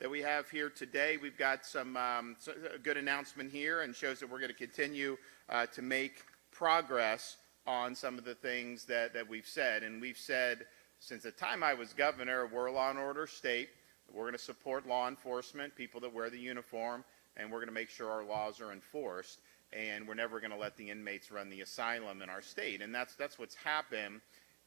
that we have here today. We've got a good announcement here, and shows that we're going to continue to make progress on some of the things that we've said. And we've said since the time I was governor, we're a law and order state. We're going to support law enforcement, people that wear the uniform, and we're going to make sure our laws are enforced. And we're never going to let the inmates run the asylum in our state. And that's what's happened,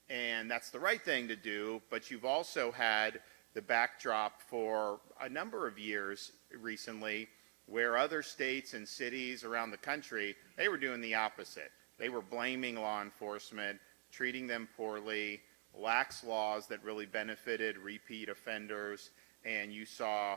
and that's the right thing to do. But you've also had the backdrop for a number of years recently where other states and cities around the country, they were doing the opposite. They were blaming law enforcement, treating them poorly, lax laws that really benefited repeat offenders, and you saw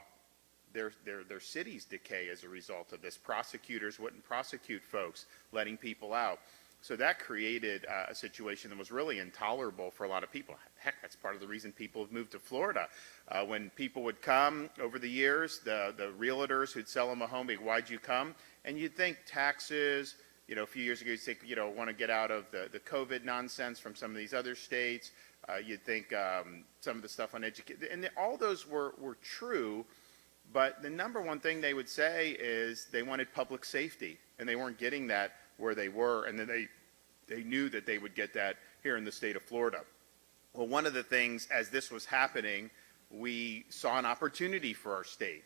their cities decay as a result of this. Prosecutors wouldn't prosecute folks, letting people out. So that created a situation that was really intolerable for a lot of people. Heck, that's part of the reason people have moved to Florida. When people would come over the years, the realtors who'd sell them a home, why'd you come? And you'd think taxes, a few years ago you'd say, want to get out of the COVID nonsense from some of these other states. You'd think some of the stuff on education, and all those were true. But the number one thing they would say is they wanted public safety, and they weren't getting that where they were, and then they knew that they would get that here in the state of Florida. Well, one of the things, as this was happening, we saw an opportunity for our state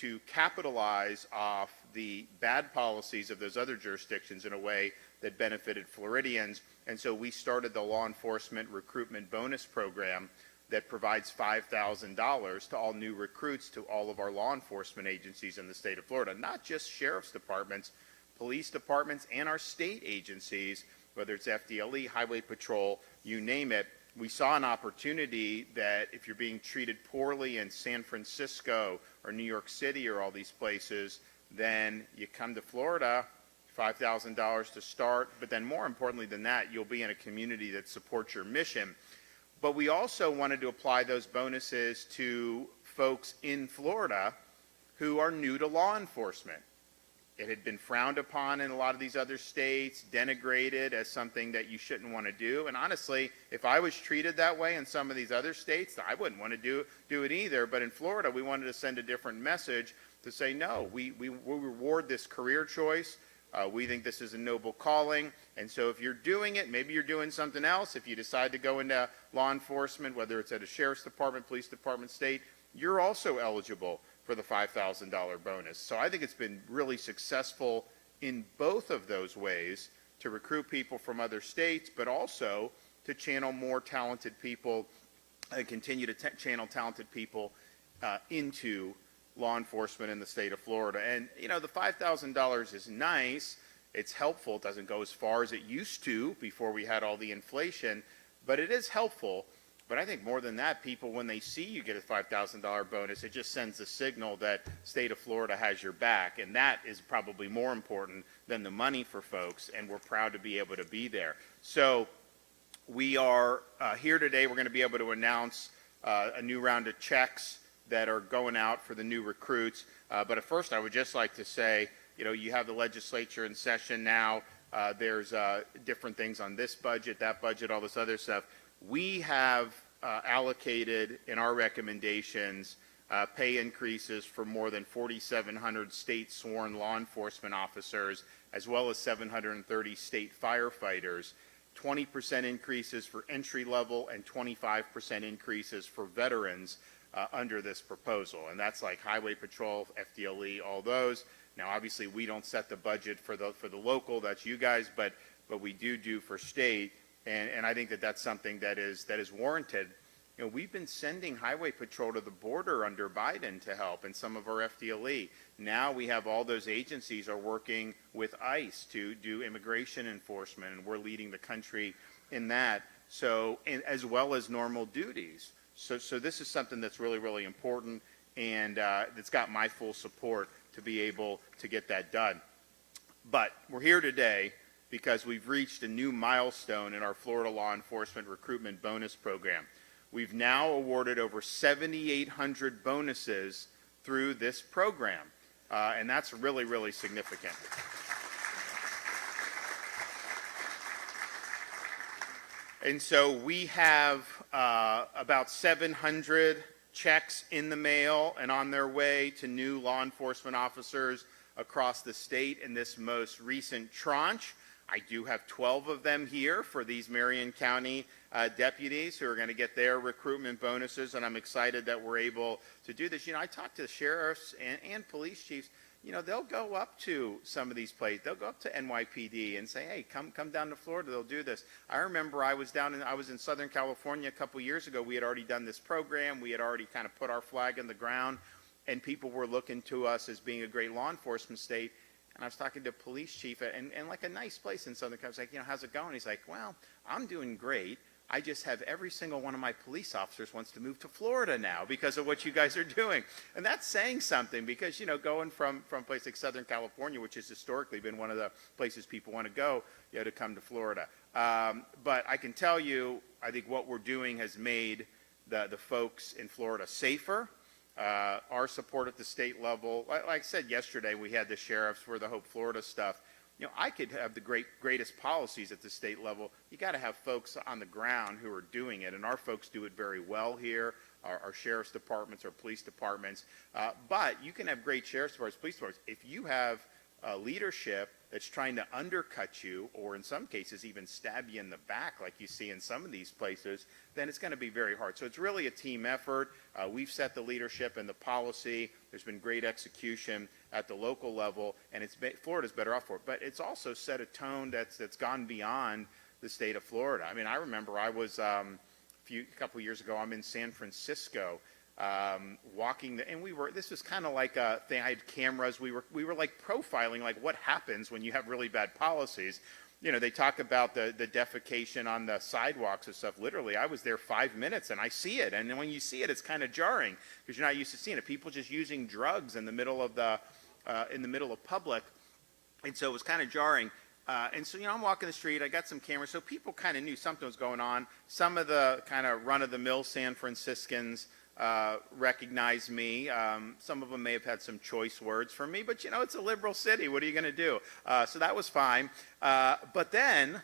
to capitalize off the bad policies of those other jurisdictions in a way that benefited Floridians, and so we started the Law Enforcement Recruitment Bonus Program that provides $5,000 to all new recruits to all of our law enforcement agencies in the state of Florida, not just sheriff's departments, police departments, and our state agencies, whether it's FDLE, Highway Patrol, you name it. We saw an opportunity that if you're being treated poorly in San Francisco or New York City or all these places, then you come to Florida, $5,000 to start, but then more importantly than that, you'll be in a community that supports your mission. But we also wanted to apply those bonuses to folks in Florida who are new to law enforcement. It had been frowned upon in a lot of these other states, denigrated as something that you shouldn't want to do. And honestly, if I was treated that way in some of these other states, I wouldn't want to do it either. But in Florida, we wanted to send a different message to say, no, we reward this career choice. We think this is a noble calling, and so if you're doing it, maybe you're doing something else. If you decide to go into law enforcement, whether it's at a sheriff's department, police department, state, you're also eligible for the $5,000 bonus. So I think it's been really successful in both of those ways to recruit people from other states, but also to channel more talented people and continue to channel talented people into law enforcement in the state of Florida. And the $5,000 is nice, it's helpful. It doesn't go as far as it used to before we had all the inflation, but it is helpful. But I think more than that, people, when they see you get a $5,000 bonus, it just sends a signal that state of Florida has your back, and that is probably more important than the money for folks, and we're proud to be able to be there. So we are here today. We're going to be able to announce a new round of checks that are going out for the new recruits. But at first, I would just like to say, you have the legislature in session now. There's different things on this budget, that budget, all this other stuff. We have allocated in our recommendations pay increases for more than 4,700 state sworn law enforcement officers, as well as 730 state firefighters. 20% increases for entry level and 25% increases for veterans under this proposal, and that's like Highway Patrol, FDLE, all those. Now, obviously, we don't set the budget for the local; that's you guys. But we do for state, and I think that's something that is warranted. We've been sending Highway Patrol to the border under Biden to help, and some of our FDLE. Now we have all those agencies are working with ICE to do immigration enforcement, and we're leading the country in that. So, as well as normal duties. So this is something that's really, really important, and it's got my full support to be able to get that done. But we're here today because we've reached a new milestone in our Florida Law Enforcement Recruitment Bonus Program. We've now awarded over 7,800 bonuses through this program, and that's really, really significant. And so we have about 700 checks in the mail and on their way to new law enforcement officers across the state in this most recent tranche. I do have 12 of them here for these Marion County deputies who are going to get their recruitment bonuses, and I'm excited that we're able to do this. You know, I talk to sheriffs and police chiefs. You know, they'll go up to some of these places. They'll go up to NYPD and say, hey, come down to Florida. They'll do this. I remember I was in Southern California a couple years ago. We had already done this program. We had already kind of put our flag in the ground, and people were looking to us as being a great law enforcement state. And I was talking to a police chief and like a nice place in Southern California. I was like, you know, how's it going? He's like, well, I'm doing great. I just have every single one of my police officers wants to move to Florida now because of what you guys are doing. And that's saying something because, you know, going from a place like Southern California, which has historically been one of the places people want to go, you know, to come to Florida. But I can tell you, I think what we're doing has made the folks in Florida safer. Our support at the state level, like I said yesterday, we had the sheriffs for the Hope Florida stuff. You know, I could have the greatest policies at the state level. You got to have folks on the ground who are doing it, and our folks do it very well here. Our sheriff's departments, our police departments. But you can have great sheriff's departments, police departments. If you have leadership that's trying to undercut you, or in some cases even stab you in the back like you see in some of these places, then it's going to be very hard. So it's really a team effort. We've set the leadership and the policy. There's been great execution at the local level, and Florida's better off for it. But it's also set a tone that's gone beyond the state of Florida. I mean, I remember I was a couple years ago, I'm in San Francisco, walking, and this was kind of like a thing. I had cameras. We were like profiling, like what happens when you have really bad policies. You know, they talk about the defecation on the sidewalks and stuff. Literally, I was there 5 minutes and I see it. And then when you see it, it's kind of jarring because you're not used to seeing it. People just using drugs in the middle of public. And so it was kind of jarring. And so, you know, I'm walking the street. I got some cameras. So people kind of knew something was going on. Some of the kind of run-of-the-mill San Franciscans recognize me. Some of them may have had some choice words for me, but you know, it's a liberal city. What are you going to do? So that was fine. But then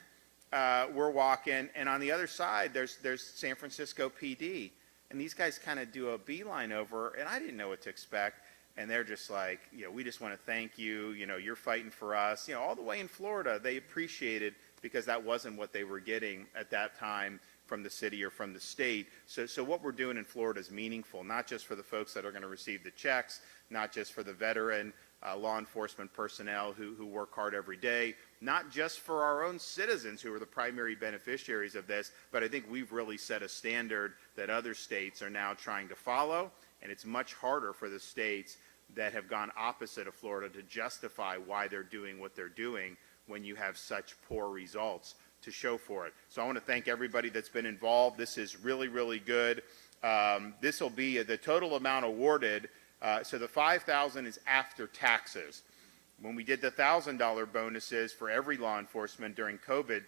we're walking, and on the other side, there's San Francisco PD, and these guys kind of do a beeline over, and I didn't know what to expect. And they're just like, you know, we just want to thank you. You know, you're fighting for us. You know, all the way in Florida, they appreciated because that wasn't what they were getting at that time from the city or from the state. So what we're doing in Florida is meaningful, not just for the folks that are going to receive the checks, not just for the veteran law enforcement personnel who work hard every day, not just for our own citizens who are the primary beneficiaries of this, but I think we've really set a standard that other states are now trying to follow, and it's much harder for the states that have gone opposite of Florida to justify why they're doing what they're doing when you have such poor results to show for it. So I want to thank everybody that's been involved. This is really, really good. This will be the total amount awarded. So the $5,000 is after taxes. When we did the $1,000 bonuses for every law enforcement during COVID,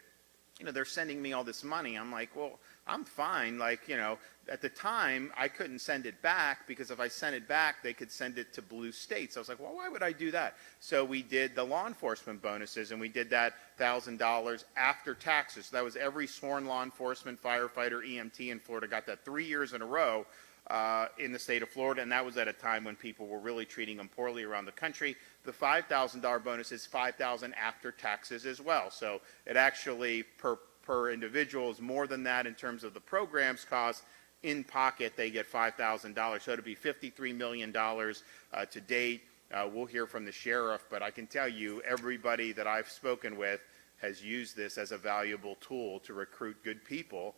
you know, they're sending me all this money. I'm like, well, I'm fine. Like, you know, at the time, I couldn't send it back because if I sent it back, they could send it to blue states. I was like, well, why would I do that? So we did the law enforcement bonuses, and we did that $1,000 after taxes. So that was every sworn law enforcement, firefighter, EMT in Florida got that 3 years in a row in the state of Florida, and that was at a time when people were really treating them poorly around the country. The $5,000 bonus is $5,000 after taxes as well. So it actually, per individual, is more than that in terms of the program's cost. In pocket, they get $5,000. So it'll be $53 million to date. We'll hear from the sheriff, but I can tell you everybody that I've spoken with has used this as a valuable tool to recruit good people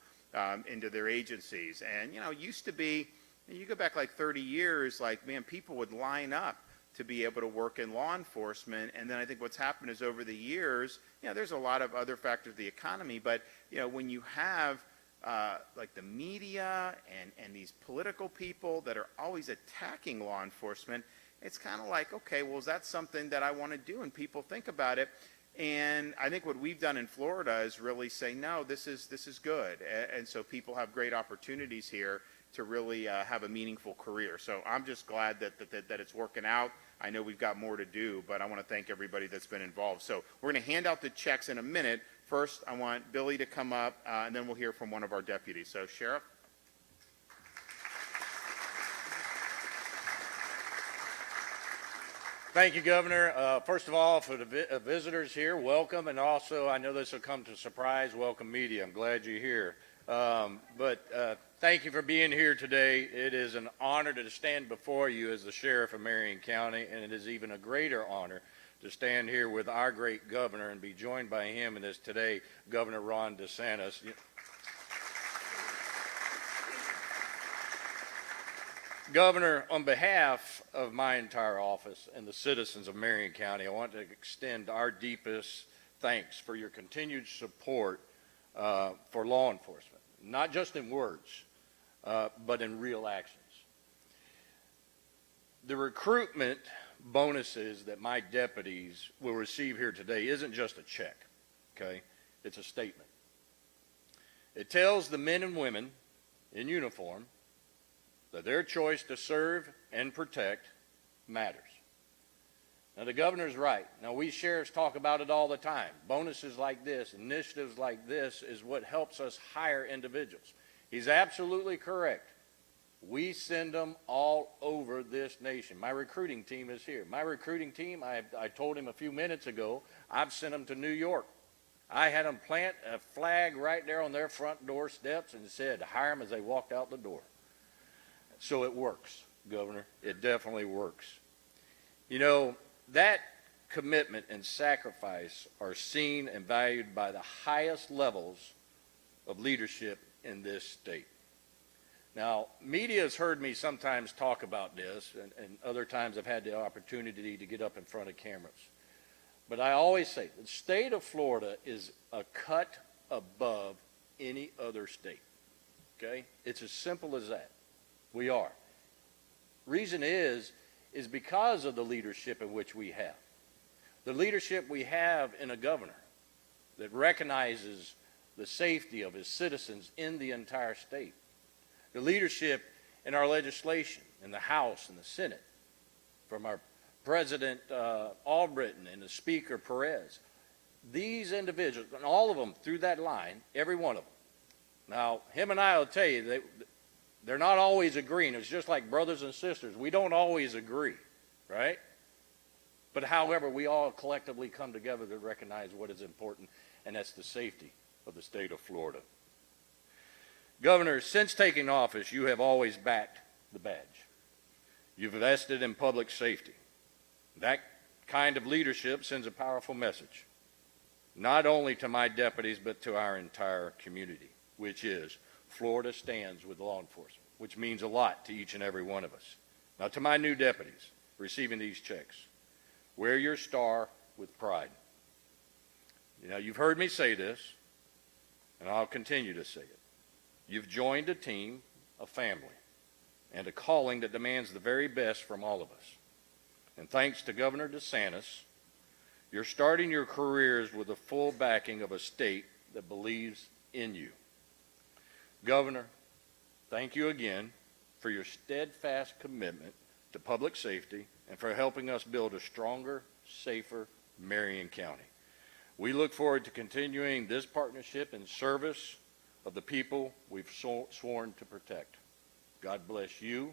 into their agencies. And, you know, it used to be, you go back like 30 years, like, man, people would line up to be able to work in law enforcement. And then I think what's happened is over the years, you know, there's a lot of other factors of the economy, but, you know, when you have like the media and these political people that are always attacking law enforcement, it's kind of like, okay, well, is that something that I want to do? And people think about it. And I think what we've done in Florida is really say, no, this is good. And so people have great opportunities here to really have a meaningful career. So I'm just glad that it's working out. I know we've got more to do, but I want to thank everybody that's been involved. So we're going to hand out the checks in a minute. First, I want Billy to come up, and then we'll hear from one of our deputies. So, Sheriff. Thank you, Governor. First of all, for the visitors here, welcome. And also, I know this will come to surprise, welcome media. I'm glad you're here. Thank you for being here today. It is an honor to stand before you as the Sheriff of Marion County, and it is even a greater honor to stand here with our great governor and be joined by him in this today, Governor Ron DeSantis. Governor, on behalf of my entire office and the citizens of Marion County, I want to extend our deepest thanks for your continued support for law enforcement, not just in words, but in real actions. The recruitment bonuses that my deputies will receive here today isn't just a check, okay? It's a statement. It tells the men and women in uniform that their choice to serve and protect matters. Now, the governor's right. Now, we sheriffs talk about it all the time. Bonuses like this, initiatives like this is what helps us hire individuals. He's absolutely correct. We send them all over this nation. My recruiting team is here. My recruiting team, I told him a few minutes ago, I've sent them to New York. I had them plant a flag right there on their front door steps and said, hire them as they walked out the door. So it works, Governor. It definitely works. You know, that commitment and sacrifice are seen and valued by the highest levels of leadership in this state. Now, media has heard me sometimes talk about this, and other times I've had the opportunity to get up in front of cameras. But I always say the state of Florida is a cut above any other state, okay? It's as simple as that. We are. Reason is because of the leadership in which we have. The leadership we have in a governor that recognizes the safety of his citizens in the entire state. The leadership in our legislation, in the House and the Senate, from our President Albritton and the Speaker Perez. These individuals, and all of them through that line, every one of them. Now, him and I will tell you, they're not always agreeing. It's just like brothers and sisters. We don't always agree, right? But however, we all collectively come together to recognize what is important, and that's the safety of the state of Florida. Governor, since taking office, you have always backed the badge. You've invested in public safety. That kind of leadership sends a powerful message, not only to my deputies, but to our entire community, which is Florida stands with law enforcement, which means a lot to each and every one of us. Now, to my new deputies receiving these checks, wear your star with pride. You know, you've heard me say this, and I'll continue to say it. You've joined a team, a family, and a calling that demands the very best from all of us. And thanks to Governor DeSantis, you're starting your careers with the full backing of a state that believes in you. Governor, thank you again for your steadfast commitment to public safety and for helping us build a stronger, safer Marion County. We look forward to continuing this partnership in service of the people we've sworn to protect. God bless you,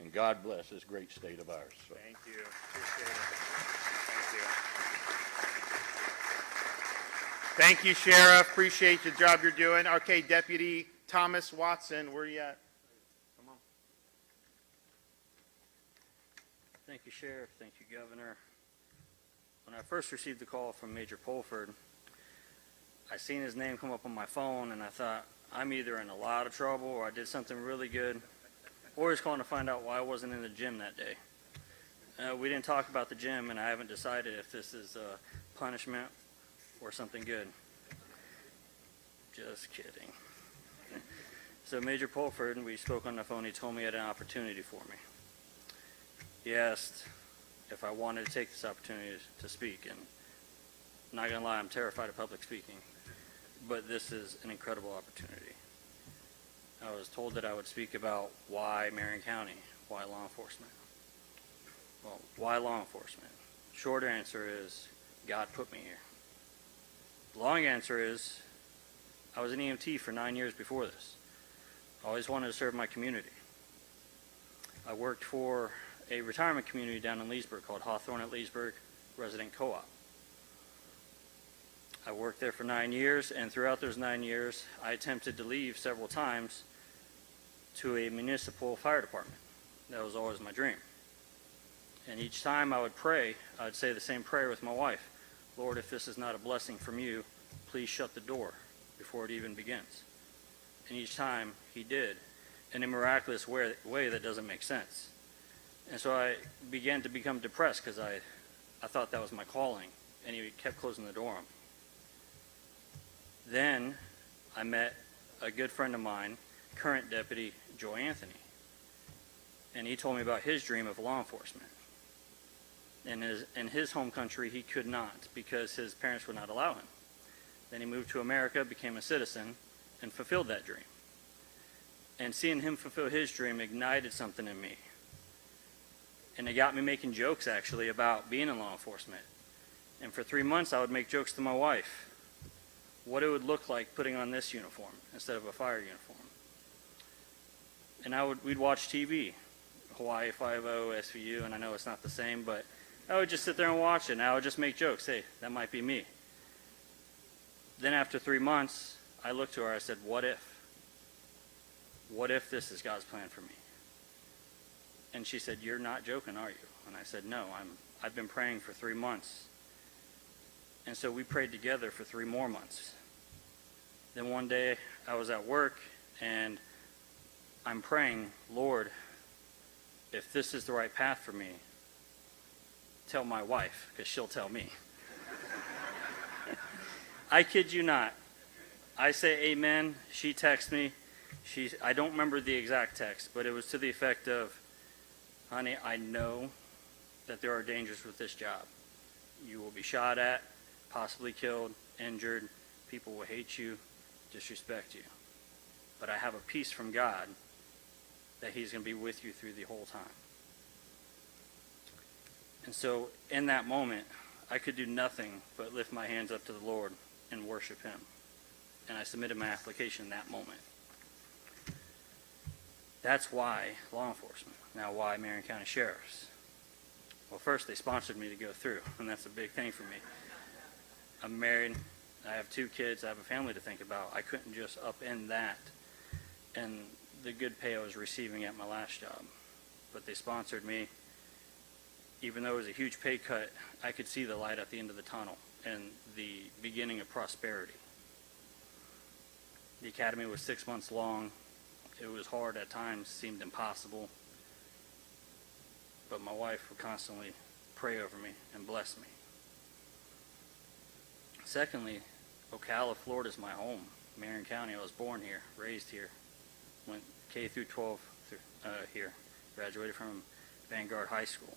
and God bless this great state of ours. So. Thank you. Appreciate it. Thank you. Thank you, Sheriff. Appreciate the job you're doing. Okay, Deputy Thomas Watson, where are you at? Come on. Thank you, Sheriff. Thank you, Governor. When I first received the call from Major Polford, I seen his name come up on my phone, and I thought, I'm either in a lot of trouble or I did something really good, or he's calling to find out why I wasn't in the gym that day. We didn't talk about the gym, and I haven't decided if this is punishment or something good. Just kidding. So Major Polford, and we spoke on the phone, he told me he had an opportunity for me. He asked if I wanted to take this opportunity to speak, and I'm not gonna lie, I'm terrified of public speaking, but this is an incredible opportunity. I was told that I would speak about why Marion County, why law enforcement. Well, why law enforcement? Short answer is, God put me here. The long answer is, I was an EMT for 9 years before this. I always wanted to serve my community. I worked for a retirement community down in Leesburg called Hawthorne at Leesburg Resident Co-op. I worked there for 9 years, and throughout those 9 years, I attempted to leave several times to a municipal fire department. That was always my dream. And each time I would pray, I would say the same prayer with my wife. Lord, if this is not a blessing from you, please shut the door before it even begins. And each time he did, in a miraculous way that doesn't make sense. And so I began to become depressed because I thought that was my calling, and he kept closing the door on me. Then I met a good friend of mine, current Deputy Joe Anthony, and he told me about his dream of law enforcement. In his home country, he could not because his parents would not allow him. Then he moved to America, became a citizen, and fulfilled that dream. And seeing him fulfill his dream ignited something in me. And it got me making jokes, actually, about being in law enforcement. And for 3 months, I would make jokes to my wife, what it would look like putting on this uniform instead of a fire uniform. And we'd watch TV, Hawaii 5-0, SVU, and I know it's not the same, but I would just sit there and watch it, and I would just make jokes. Hey, that might be me. Then after 3 months, I looked to her, I said, what if? What if this is God's plan for me? And she said, you're not joking, are you? And I said, no, I've been praying for 3 months. And so we prayed together for 3 more months. Then one day I was at work and I'm praying, Lord, if this is the right path for me, tell my wife, because she'll tell me. I kid you not. I say amen. She texts me. I don't remember the exact text, but it was to the effect of, honey, I know that there are dangers with this job. You will be shot at, possibly killed, injured. People will hate you, disrespect you. But I have a peace from God that he's going to be with you through the whole time. And so in that moment, I could do nothing but lift my hands up to the Lord and worship him. And I submitted my application in that moment. That's why law enforcement. Now, why Marion County Sheriffs? Well, first, they sponsored me to go through, and that's a big thing for me. I'm married. I have 2 kids. I have a family to think about. I couldn't just upend that and the good pay I was receiving at my last job. But they sponsored me. Even though it was a huge pay cut, I could see the light at the end of the tunnel and the beginning of prosperity. The academy was 6 months long. It was hard at times, seemed impossible. But my wife would constantly pray over me and bless me. Secondly, Ocala, Florida is my home. Marion County, I was born here, raised here. Went K through 12 here. Graduated from Vanguard High School.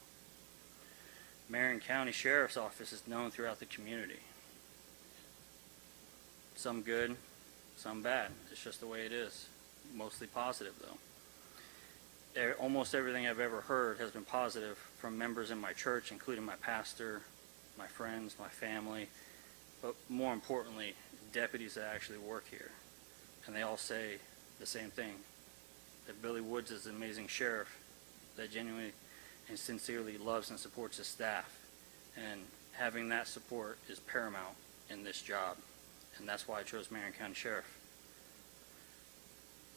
Marion County Sheriff's Office is known throughout the community. Some good, some bad. It's just the way it is. Mostly positive, though. Almost everything I've ever heard has been positive from members in my church, including my pastor, my friends, my family, but more importantly, deputies that actually work here. And they all say the same thing, that Billy Woods is an amazing sheriff that genuinely and sincerely loves and supports his staff. And having that support is paramount in this job. And that's why I chose Marion County Sheriff.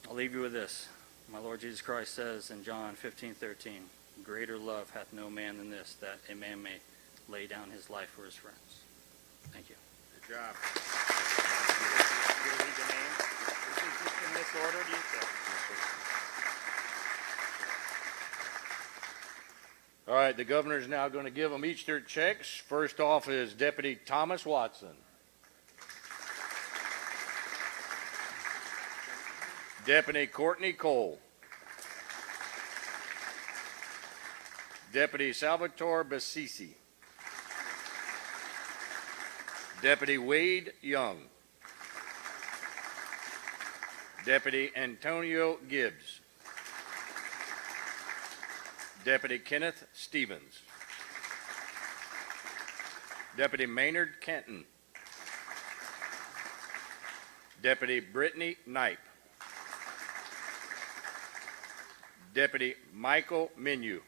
I'll leave you with this. My Lord Jesus Christ says in John 15:13, greater love hath no man than this, that a man may lay down his life for his friends. Thank you. Good job. You gonna read the name? This is just in this order, do you think? All right, the governor's now going to give them each their checks. First off is Deputy Thomas Watson. Deputy Courtney Cole. Deputy Salvatore Bassisi. Deputy Wade Young. Deputy Antonio Gibbs. Deputy Kenneth Stevens. Deputy Maynard Kenton. Deputy Brittany Knipe. Deputy Michael Menu.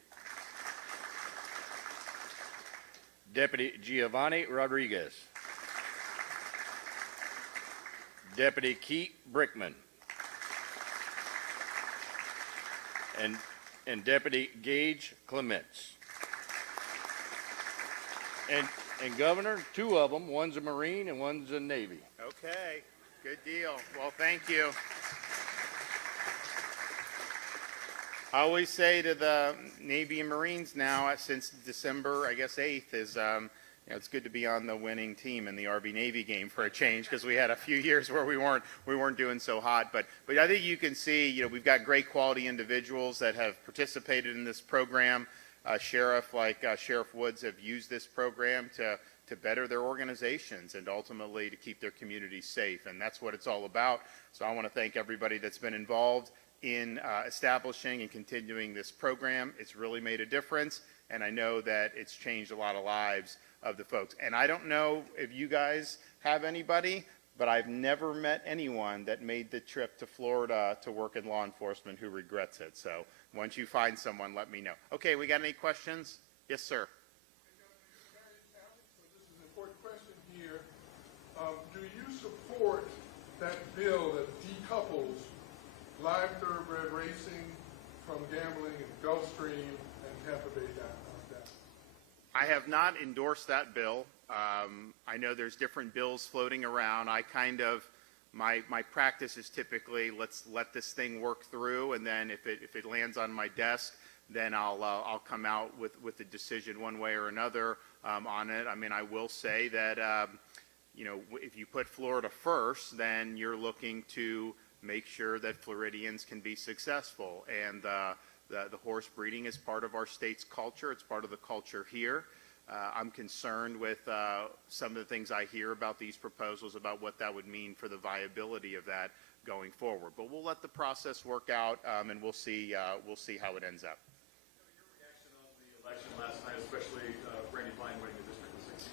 Deputy Giovanni Rodriguez. Deputy Keith Brickman. And Deputy Gage Clements. And Governor, two of them, one's a Marine and one's a Navy. Okay, good deal. Well, thank you. I always say to the Navy and Marines now, since December, I guess 8th, is it's good to be on the winning team in the Army Navy game for a change, because we had a few years where we weren't doing so hot. But I think you can see, we've got great quality individuals that have participated in this program. Sheriff Woods have used this program to better their organizations and ultimately to keep their communities safe, and that's what it's all about. So I want to thank everybody that's been involved in establishing and continuing this program. It's really made a difference, and I know that it's changed a lot of lives of the folks. And I don't know if you guys have anybody, but I've never met anyone that made the trip to Florida to work in law enforcement who regrets it. So once you find someone, let me know. Okay, we got any questions? Yes, sir. So this is an important question here. Do you support that bill that decouples live thoroughbred racing from gambling in Gulfstream and Tampa Bay down? I have not endorsed that bill. I know there's different bills floating around. My practice is typically let's let this thing work through, and then if it lands on my desk, then I'll come out with a decision one way or another on it. I mean, I will say that if you put Florida first, then you're looking to make sure that Floridians can be successful, and the horse breeding is part of our state's culture. It's part of the culture here. I'm concerned with some of the things I hear about these proposals, about what that would mean for the viability of that going forward. But we'll let the process work out, and we'll see how it ends up. Your reaction on the election last night, especially Randy Fine winning the district in 16?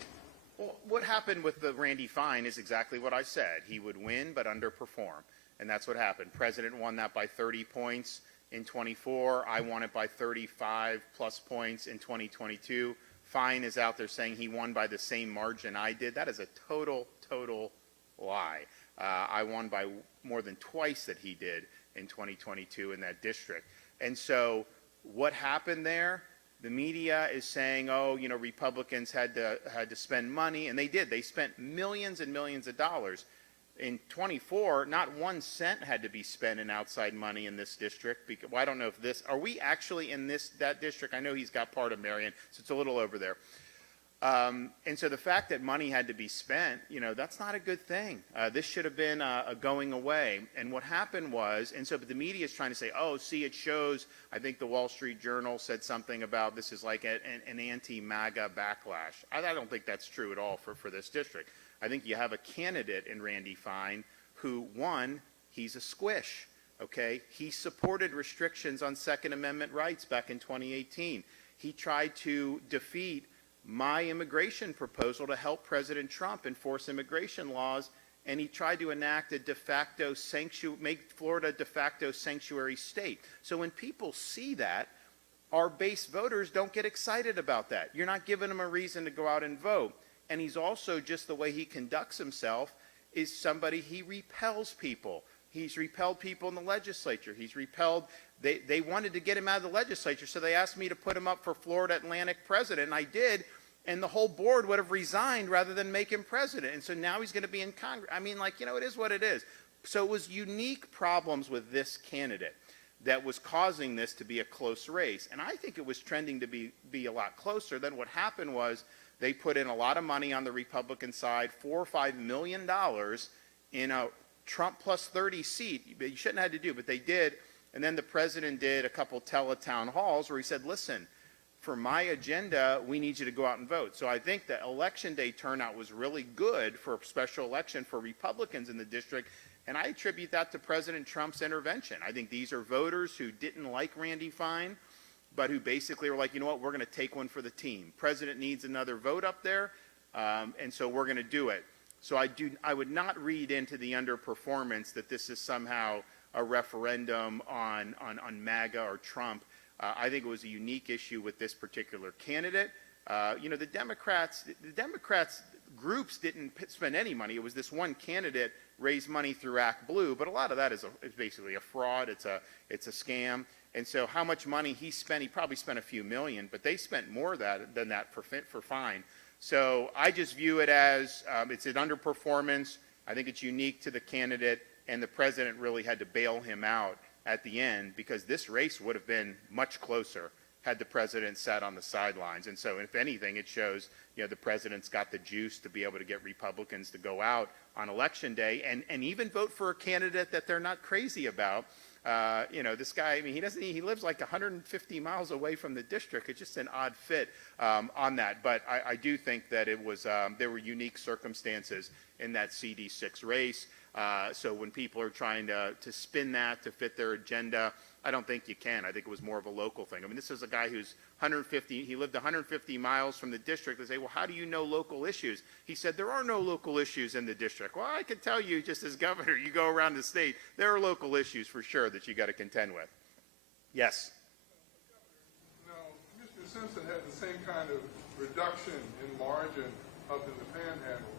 Well, what happened with the Randy Fine is exactly what I said. He would win but underperform, and that's what happened. President won that by 30 points. In 24, I won it by 35 plus points in 2022. Fine is out there saying he won by the same margin I did. That is a total lie. I won by more than twice that he did in 2022 in that district. And so what happened there? The media is saying, Republicans had to spend money, and they did. They spent millions and millions of dollars. In 24, not 1 cent had to be spent in outside money in this district. Well, I don't know if are we actually in that district? I know he's got part of Marion, so it's a little over there. And so the fact that money had to be spent, that's not a good thing. This should have been a going away. And what happened was, but the media is trying to say, it shows, I think the Wall Street Journal said something about this is like an anti-MAGA backlash. I don't think that's true at all for this district. I think you have a candidate in Randy Fine who, one, he's a squish, okay? He supported restrictions on Second Amendment rights back in 2018. He tried to defeat my immigration proposal to help President Trump enforce immigration laws, and he tried to enact a make Florida a de facto sanctuary state. So when people see that, our base voters don't get excited about that. You're not giving them a reason to go out and vote. And he's also, just the way he conducts himself, is somebody, he repels people. He's repelled people in the legislature. He's repelled, they wanted to get him out of the legislature, so they asked me to put him up for Florida Atlantic president, and I did, and the whole board would have resigned rather than make him president. And so now he's going to be in Congress. I mean, it is what it is. So it was unique problems with this candidate that was causing this to be a close race. And I think it was trending to be a lot closer. Then what happened was, they put in a lot of money on the Republican side, $4 or $5 million in a Trump plus 30 seat. You shouldn't have had to do, but they did. And then the president did a couple teletown halls where he said, listen, for my agenda, we need you to go out and vote. So I think the election day turnout was really good for a special election for Republicans in the district. And I attribute that to President Trump's intervention. I think these are voters who didn't like Randy Fine, but who basically were like, you know what, we're going to take one for the team. President needs another vote up there, and so we're going to do it. So I would not read into the underperformance that this is somehow a referendum on MAGA or Trump. I think it was a unique issue with this particular candidate. the Democrats groups didn't spend any money. It was this one candidate raised money through Act Blue, but a lot of that is basically a fraud. It's a scam. And so how much money he spent, he probably spent a few million, but they spent more than that for fine. So I just view it as it's an underperformance. I think it's unique to the candidate, and the president really had to bail him out at the end, because this race would have been much closer had the president sat on the sidelines. And so if anything, it shows, the president's got the juice to be able to get Republicans to go out on election day and even vote for a candidate that they're not crazy about. This guy, he lives like 150 miles away from the district. It's just an odd fit on that. But I do think that it was, there were unique circumstances in that CD6 race. So when people are trying to spin that to fit their agenda, I don't think you can. I think it was more of a local thing. This is a guy who's he lived 150 miles from the district. They say, well, how do you know local issues? He said, there are no local issues in the district. Well, I can tell you, just as governor, you go around the state, there are local issues for sure that you got to contend with. Yes? Now, Mr. Simpson had the same kind of reduction in margin up in the Panhandle.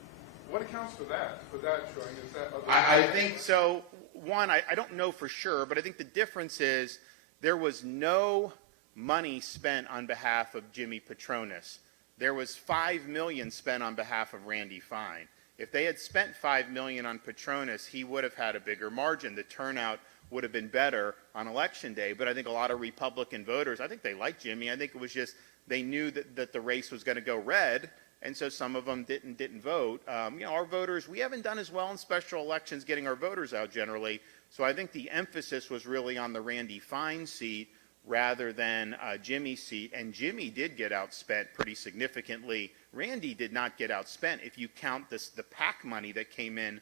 What accounts for that showing? Is that I think so. One, I don't know for sure, but I think the difference is there was no money spent on behalf of Jimmy Petronas. There was $5 million spent on behalf of Randy Fine. If they had spent $5 million on Petronas, he would have had a bigger margin. The turnout would have been better on election day. But I think a lot of Republican voters, I think they liked Jimmy. I think it was just they knew that the race was going to go red. And so some of them didn't vote. Our voters, we haven't done as well in special elections getting our voters out generally. So I think the emphasis was really on the Randy Fine seat rather than Jimmy's seat. And Jimmy did get outspent pretty significantly. Randy did not get outspent if you count the PAC money that came in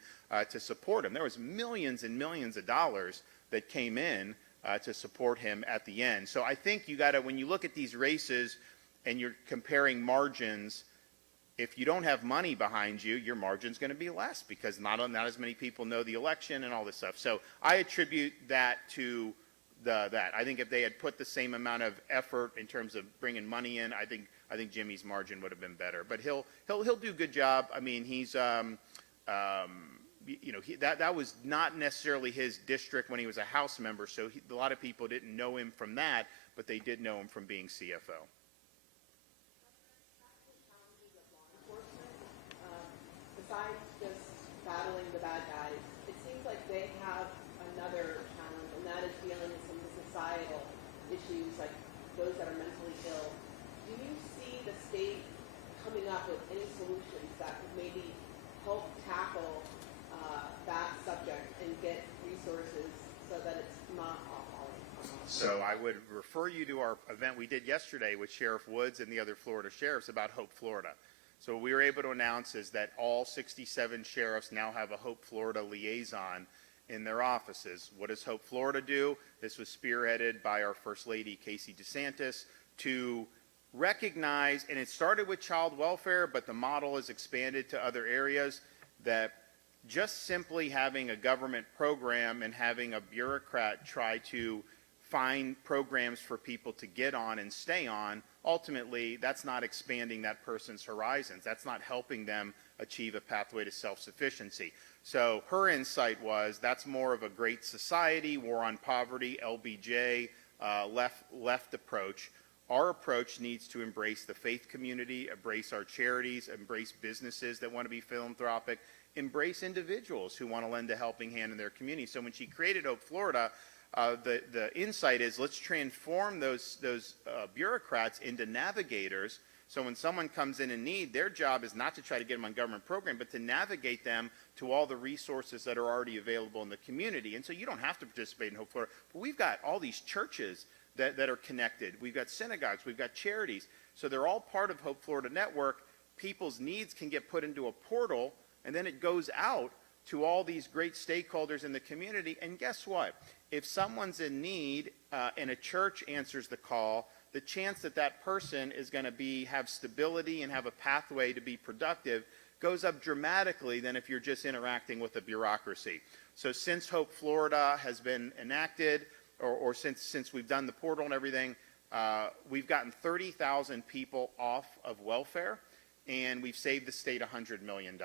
to support him. There was millions and millions of dollars that came in to support him at the end. So I think you got to, when you look at these races and you're comparing margins, if you don't have money behind you, your margin's going to be less because not as many people know the election and all this stuff. So I attribute that to that. I think if they had put the same amount of effort in terms of bringing money in, I think Jimmy's margin would have been better. But he'll do a good job. He's that was not necessarily his district when he was a House member, so a lot of people didn't know him from that, but they did know him from being CFO. Besides just battling the bad guys, it seems like they have another challenge, and that is dealing with some of the societal issues, like those that are mentally ill. Do you see the state coming up with any solutions that could maybe help tackle that subject and get resources so that it's not all So I would refer you to our event we did yesterday with Sheriff Woods and the other Florida sheriffs about Hope Florida. So what we were able to announce is that all 67 sheriffs now have a Hope Florida liaison in their offices. What does Hope Florida do? This was spearheaded by our First Lady, Casey DeSantis, to recognize, and it started with child welfare, but the model is expanded to other areas, that just simply having a government program and having a bureaucrat try to find programs for people to get on and stay on, ultimately, that's not expanding that person's horizons. That's not helping them achieve a pathway to self-sufficiency. So her insight was that's more of a Great Society, war on poverty, LBJ, left approach. Our approach needs to embrace the faith community, embrace our charities, embrace businesses that want to be philanthropic, embrace individuals who want to lend a helping hand in their community. So when she created Hope Florida, the insight is let's transform those bureaucrats into navigators. So when someone comes in need, their job is not to try to get them on government program, but to navigate them to all the resources that are already available in the community. And so you don't have to participate in Hope Florida. But we've got all these churches that are connected. We've got synagogues. We've got charities. So they're all part of Hope Florida Network. People's needs can get put into a portal, and then it goes out to all these great stakeholders in the community. And guess what? If someone's in need and a church answers the call, the chance that that person is going to have stability and have a pathway to be productive goes up dramatically than if you're just interacting with a bureaucracy. So since Hope Florida has been enacted, or since we've done the portal and everything, we've gotten 30,000 people off of welfare, and we've saved the state $100 million.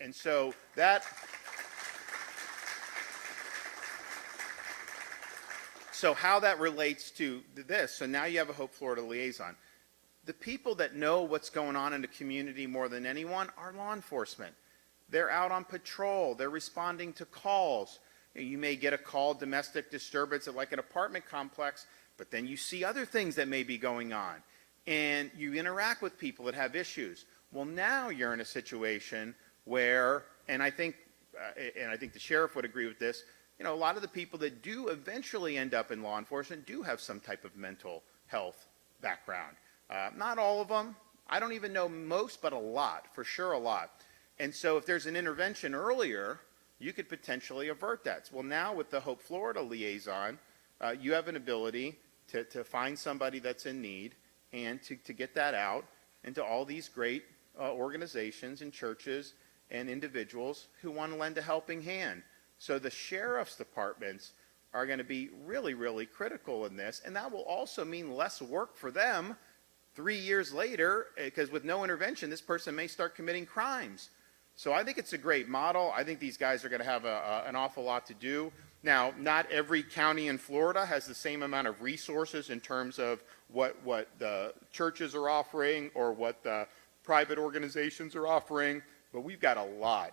And so that... So how that relates to this, so now you have a Hope Florida liaison. The people that know what's going on in the community more than anyone are law enforcement. They're out on patrol. They're responding to calls. You may get a call, domestic disturbance at like an apartment complex, but then you see other things that may be going on. And you interact with people that have issues. Well, now you're in a situation where, and I think the sheriff would agree with this, you know, a lot of the people that do eventually end up in law enforcement do have some type of mental health background. Not all of them. I don't even know most, but a lot, for sure a lot. And so if there's an intervention earlier, you could potentially avert that. Well, now with the Hope Florida liaison, you have an ability to find somebody that's in need and to get that out into all these great organizations and churches and individuals who want to lend a helping hand. So the sheriff's departments are going to be really, really critical in this, and that will also mean less work for them 3 years later, because with no intervention, this person may start committing crimes. So I think it's a great model. I think these guys are going to have an awful lot to do. Now, not every county in Florida has the same amount of resources in terms of what the churches are offering or what the private organizations are offering, but we've got a lot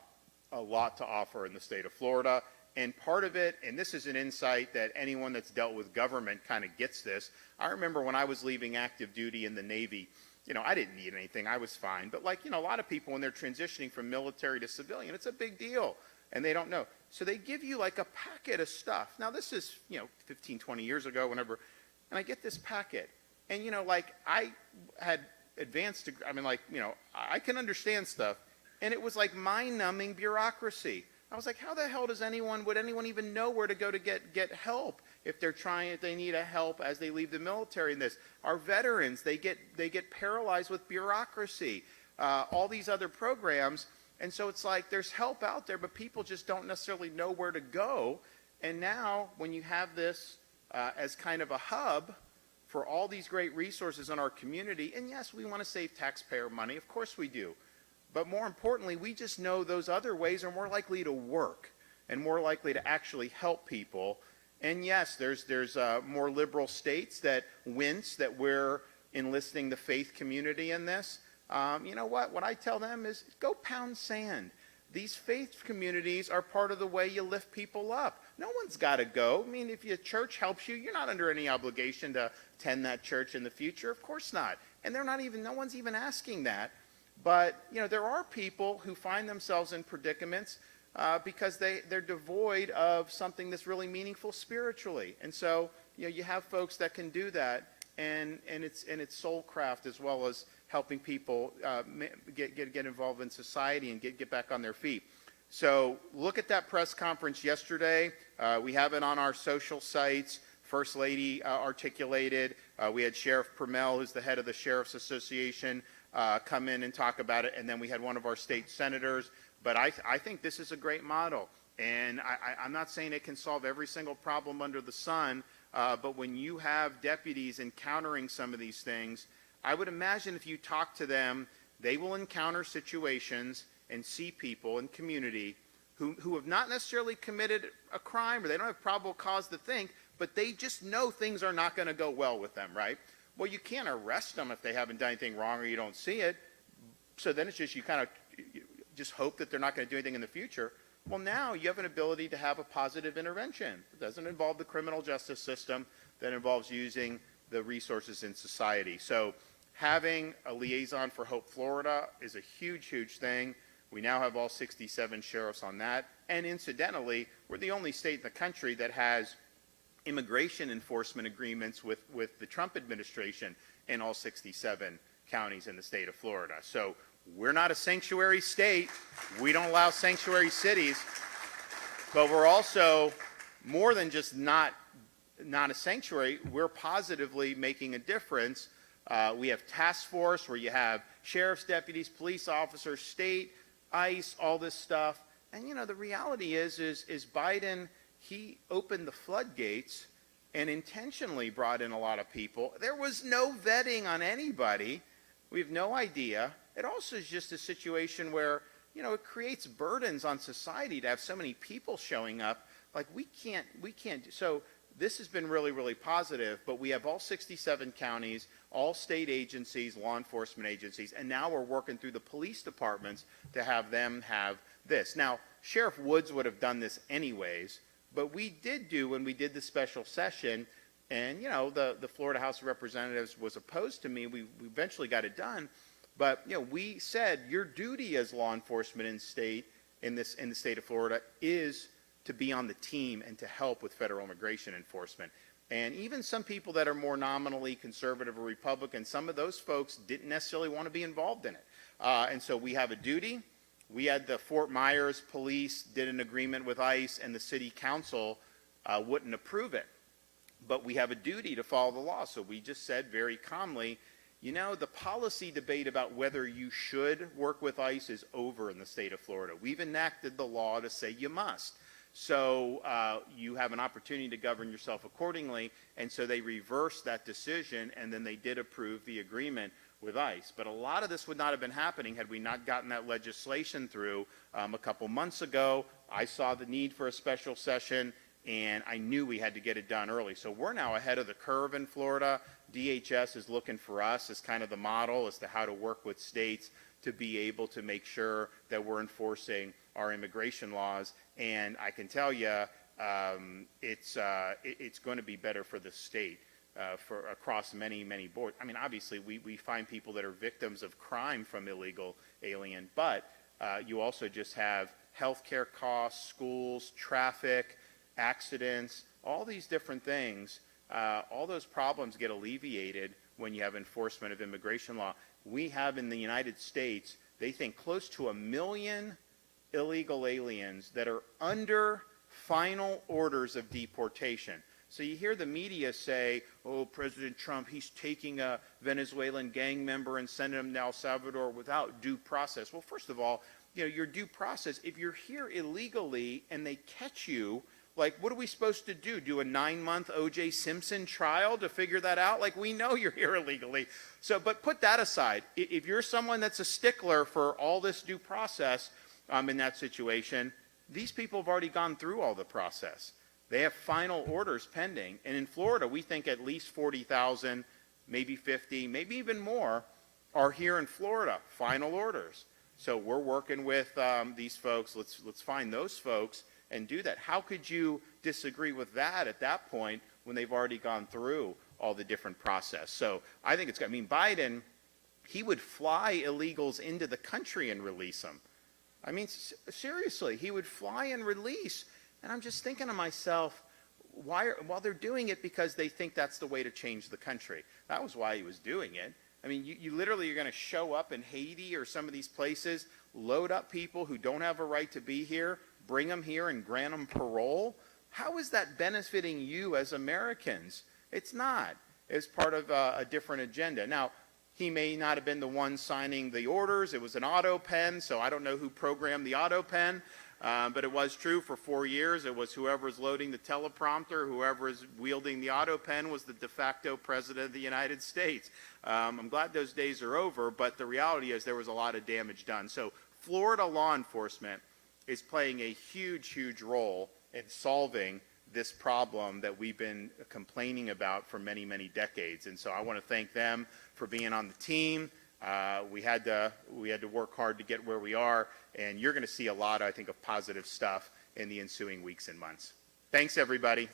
to offer in the state of Florida. And part of it, and this is an insight that anyone that's dealt with government kind of gets this. I remember when I was leaving active duty in the Navy, you know, I didn't need anything. I was fine. But like, you know, a lot of people when they're transitioning from military to civilian, it's a big deal. And they don't know. So they give you like a packet of stuff. Now this is, you know, 15, 20 years ago, whenever. And I get this packet. And, you know, like I had advanced, I mean, like, you know, I can understand stuff. And it was like mind-numbing bureaucracy. I was like, how the hell would anyone even know where to go to get help if they need a help as they leave the military in this? Our veterans, they get paralyzed with bureaucracy, all these other programs. And so it's like there's help out there, but people just don't necessarily know where to go. And now when you have this as kind of a hub for all these great resources in our community, and yes, we want to save taxpayer money. Of course we do. But more importantly, we just know those other ways are more likely to work and more likely to actually help people. And yes, there's more liberal states that wince that we're enlisting the faith community in this. You know what? What I tell them is go pound sand. These faith communities are part of the way you lift people up. No one's got to go. I mean, if your church helps you, you're not under any obligation to attend that church in the future. Of course not. And no one's even asking that. But, you know, there are people who find themselves in predicaments because they're devoid of something that's really meaningful spiritually. And so, you know, you have folks that can do that, and it's soul craft as well as helping people get involved in society and get back on their feet. So look at that press conference yesterday. We have it on our social sites. First Lady articulated. We had Sheriff Permel, who's the head of the Sheriff's Association, come in and talk about it, and then we had one of our state senators. But I think this is a great model, and I'm not saying it can solve every single problem under the sun, but when you have deputies encountering some of these things, I would imagine if you talk to them, they will encounter situations and see people in community who have not necessarily committed a crime, or they don't have probable cause to think, but they just know things are not going to go well with them, right? Well, you can't arrest them if they haven't done anything wrong or you don't see it. So then it's just you kind of just hope that they're not going to do anything in the future. Well, now you have an ability to have a positive intervention. It doesn't involve the criminal justice system. That involves using the resources in society. So having a liaison for Hope Florida is a huge, huge thing. We now have all 67 sheriffs on that. And incidentally, we're the only state in the country that has immigration enforcement agreements with the Trump administration in all 67 counties in the state of Florida. So we're not a sanctuary state. We don't allow sanctuary cities. But we're also more than just not a sanctuary. We're positively making a difference. We have task force where you have sheriff's deputies, police officers, state, ICE, all this stuff. And, you know, the reality is Biden, he opened the floodgates and intentionally brought in a lot of people. There was no vetting on anybody. We have no idea. It also is just a situation where, you know, it creates burdens on society to have so many people showing up. Like, we can't, so this has been really, really positive, but we have all 67 counties, all state agencies, law enforcement agencies, and now we're working through the police departments to have them have this. Now, Sheriff Woods would have done this anyways, but we did do, when we did the special session, and, you know, the Florida House of Representatives was opposed to me. We eventually got it done, but, you know, we said your duty as law enforcement in the state of Florida is to be on the team and to help with federal immigration enforcement. And even some people that are more nominally conservative or Republican, some of those folks didn't necessarily want to be involved in it. And so we have a duty. We had the Fort Myers police did an agreement with ICE, and the city council wouldn't approve it. But we have a duty to follow the law. So we just said very calmly, you know, the policy debate about whether you should work with ICE is over in the state of Florida. We've enacted the law to say you must. So you have an opportunity to govern yourself accordingly, and so they reversed that decision, and then they did approve the agreement with ICE. But a lot of this would not have been happening had we not gotten that legislation through a couple months ago. I saw the need for a special session, and I knew we had to get it done early. So we're now ahead of the curve in Florida. DHS is looking for us as kind of the model as to how to work with states to be able to make sure that we're enforcing our immigration laws. And I can tell you, it's going to be better for the state for across many, many boards. I mean, obviously, we find people that are victims of crime from illegal alien, but you also just have healthcare costs, schools, traffic, accidents, all these different things. All those problems get alleviated when you have enforcement of immigration law. We have in the United States, they think, close to 1 million illegal aliens that are under final orders of deportation. So you hear the media say, oh, President Trump, he's taking a Venezuelan gang member and sending him to El Salvador without due process. Well, first of all, you know, your due process, if you're here illegally and they catch you, like, what are we supposed to do? Do a 9-month O.J. Simpson trial to figure that out? Like, we know you're here illegally. So, but put that aside. If you're someone that's a stickler for all this due process in that situation, these people have already gone through all the process. They have final orders pending. And in Florida, we think at least 40,000, maybe 50, maybe even more are here in Florida, final orders. So we're working with these folks. Let's find those folks and do that. How could you disagree with that at that point when they've already gone through all the different process? So I think I mean, Biden, he would fly illegals into the country and release them. I mean, seriously, he would fly and release. And I'm just thinking to myself, well, they're doing it because they think that's the way to change the country. That was why he was doing it. I mean, you literally are going to show up in Haiti or some of these places, load up people who don't have a right to be here, bring them here and grant them parole? How is that benefiting you as Americans? It's not. It's part of a different agenda. Now, he may not have been the one signing the orders. It was an auto pen, so I don't know who programmed the auto pen, but it was true for 4 years. It was whoever's loading the teleprompter, whoever is wielding the auto pen was the de facto president of the United States. I'm glad those days are over, but the reality is there was a lot of damage done. So Florida law enforcement is playing a huge, huge role in solving this problem that we've been complaining about for many, many decades. And so I want to thank them for being on the team. We had to work hard to get where we are, and you're going to see a lot, I think, of positive stuff in the ensuing weeks and months. Thanks, everybody.